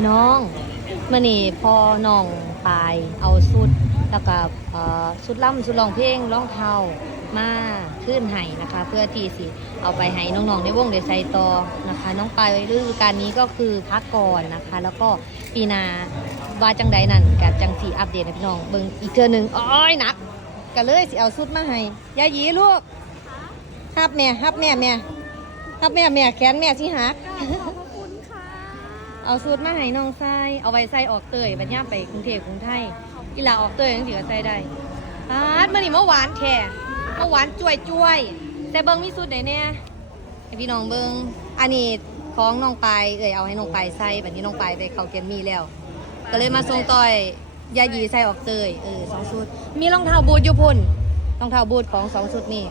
พี่น้องมื่อนี่พอน้องปายเอาสุดแล้วก็สุดล่ำสุดรองเพลงร้องเท้ามาขึ้นให้นะคะ เพื่อที่สิเอาไปให้น้องๆในวงเดซไซต่อนะคะ น้องปายฤดูกาลนี้ก็คือพักก่อนนะคะ แล้วก็ปีนาว่าจังใดนั่นกับจังสีอัปเดตให้พี่น้องเบิ่งอีกเทื่อหนึงอ้อยหนักก็เลยสิเอาสุดมาให้ยายหยีลูกฮับแม่ฮับแม่แม่ฮับแม่แม่แขนแม่สิหัก เอาสูตรมาให้น้องใส่เอาไว้ใส่ออกเตยบัดย่าไปกรุงเทพกรุงไทยกีฬาออกเตยจังสิก็ใส่ได้ปาดมันนี่เมื่อหวานแท้เมื่อหวานจ่วยจ่วยแต่เบิ่งมีสูตรไหนเนี่ยให้พี่น้องเบิ่งอันนี้ของน้องปายเอ่ยเอาให้น้องปายใส่บัดนี้น้องปายไปเข้าเกมมี่แล้ว ก็เลยมาส่งต่อยยาหยีใส่ออกเตยเออสองสูตรมีรองเท้าบูทอยู่พุ่นรองเท้าบูทของสองชุดนี่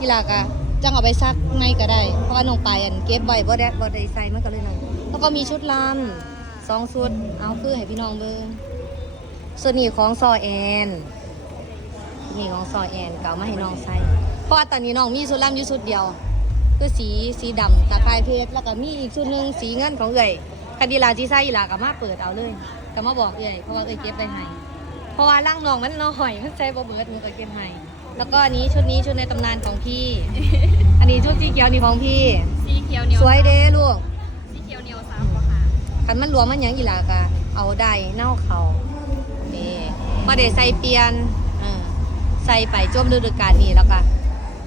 กีฬากะจังเอาไปซักไงก็ได้ เพราะว่าน้องปายอันเก็บไว้บ่ได้บ่ได้ใส่มันก็เลยนั่น แล้วก็มีชุดลำสองชุด เอาคือให้พี่น้องเบิ่งส่วนนี้ของซอแอน นี่ของซอแอนก็เอามาให้น้องใส่เพราะว่าตอนนี้น้องมีชุดลำอยู่ชุดเดียว คือสีสีดำตะไคร้เพชรแล้วก็มีอีกชุดหนึ่งสีเงินของเอื่อยคันดีลาจีไซอีหลาก็มาเปิดเอาเลยก็มาบอกเอื่อยเพราะว่าเอื่อยเก็บไปให้เพราะว่าร่างน้องมันน้อยมันใจบ่เบิดมันก็เก็บให้แล้วก็อันนี้ชุดนี้ชุดในตำนานของพี่ อันนี้ชุดสีเขียวนี่ของพี่ สีเขียวเหนียวสวยเด้ลูก คันมันหลวมมันหยังอีหลาก็เอาได้เน่าเขานี่มาเดใส่เปลี่ยนเออใส่ไปจวมฤดูกาลนี้แล้วก็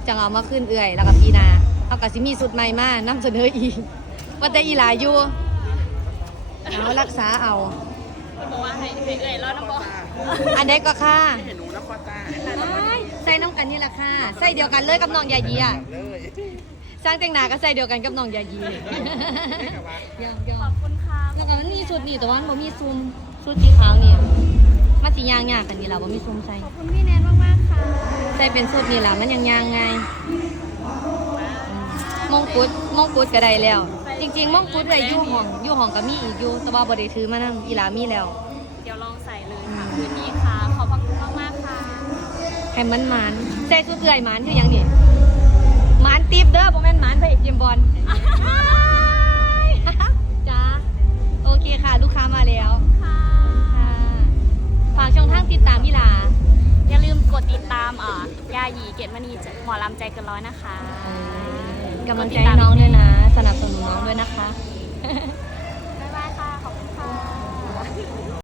จังเอามาขึ้นเอื่อย แล้วก็ปีหนาเอาก็สิมีสุดใหม่มานำเสนออีกว่าแต่อีหลาอยู่เอารักษาเอาคุณบอกว่าให้ให้เอ่ยแล้วน้ำบอกอันใดก็ค่ะเห็นหนูแล้วก็จ้าใส่น้ำกันนี่แหละค่ะใส่เดียวกันเลยกับน้องยายีอะเลยสร้างแต่งหน้าก็ใส่เดียวกันกับน้องยายียอมยอขอมบคุณค่ะ แล้วก็มันมีชุดนี่แต่ว่ามันบ่มีซุมชุดสีขาวนี่มาสียางยากกันนี่เราบ่มีซุมใส่ขอบคุณพี่แนนมากๆค่ะใส่เป็นชุดนี่ล่ะมันยังยางไงมงกุฎมงกุฎก็ได้แล้ว จริง ๆมงกุฎไว้อยู่ห้องอยู่ห้องก็มีอีกอยู่แต่ว่าบ่ได้ถือมานํอีหลามีแล้ว เดี๋ยวลองใส่เลยค่ะคืนนี้ค่ะ ขอบพระคุณมากๆค่ะให้มันหมานใส่ชุดเอื่อยหมานคือหยังนี่หมานติบเด้อบ่แม่นหมานไปเกมบอล หยีเกตมณีหมอลำใจเกินร้อยนะคะ กำลังใจให้น้องด้วยนะ สนับสนุนน้องด้วยนะคะ